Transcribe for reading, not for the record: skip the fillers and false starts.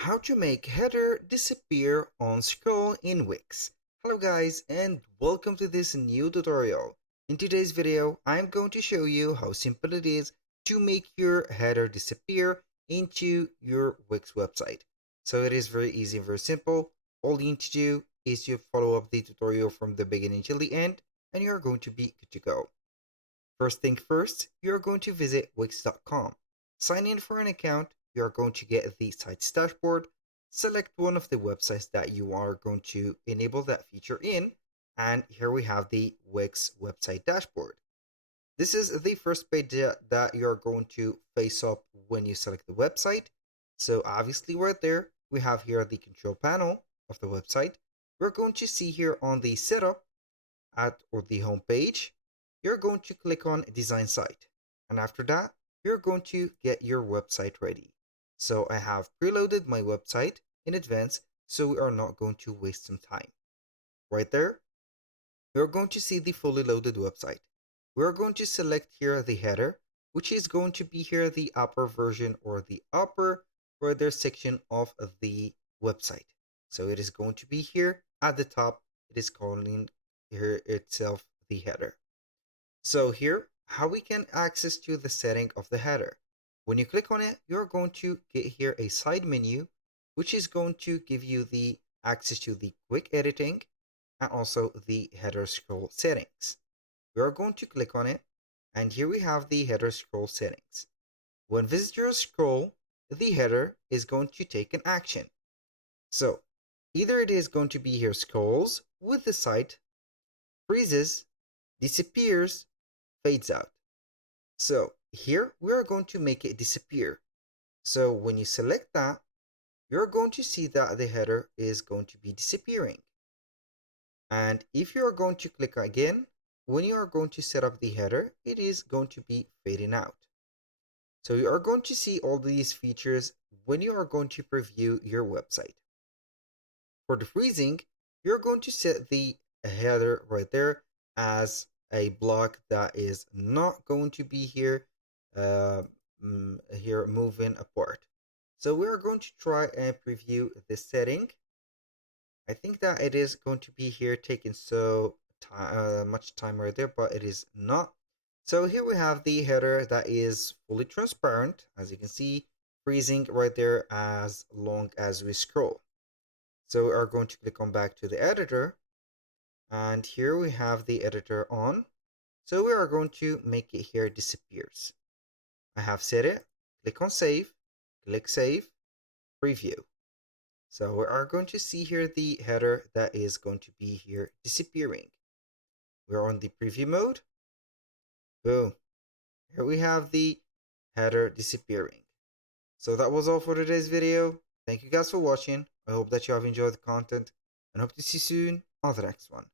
How to make header disappear on scroll in Wix. Hello guys and welcome to this new tutorial. In today's video, I'm going to show you how simple it is to make your header disappear into your Wix website. So it is very easy and very simple. All you need to do is to follow up the tutorial from the beginning till the end and you're going to be good to go. First thing first, you're going to visit Wix.com. Sign in for an account, you're going to get the site's dashboard, select one of the websites that you are going to enable that feature in, and here we have the Wix website dashboard. This is the first page that you're going to face up when you select the website. So obviously right there, we have here the control panel of the website. We're going to see here on the setup or the home page, you're going to click on design site. And after that, you're going to get your website ready. So I have preloaded my website in advance so we are not going to waste some time. Right there, you're going to see the fully loaded website. We're going to select here the header, which is going to be here the upper version or the upper further section of the website. So it is going to be here at the top. It is calling here itself the header. So here, how we can access to the setting of the header. When you click on it, you're going to get here a side menu, which is going to give you the access to the quick editing and also the header scroll settings. We are going to click on it, and here we have the header scroll settings. When visitors scroll, the header is going to take an action. So either it is going to be here scrolls with the site, freezes, disappears, fades out. So here we are going to make it disappear. So when you select that, you're going to see that the header is going to be disappearing. And if you are going to click again, when you are going to set up the header, it is going to be fading out. So you are going to see all these features when you are going to preview your website. For the freezing, you're going to set the header right there as a block that is not going to be here here moving apart. So we are going to try and preview this setting. I think that it is going to be here taking so much time right there, but it is not. So here we have the header that is fully transparent, as you can see, freezing right there as long as we scroll. So we are going to click on back to the editor, and here we have the editor on. So we are going to make it here disappears. I have set it, click on save, click save, preview. So we are going to see here the header that is going to be here disappearing. We're on the preview mode. Boom. Here we have the header disappearing. So that was all for today's video. Thank you guys for watching. I hope that you have enjoyed the content and hope to see you soon on the next one.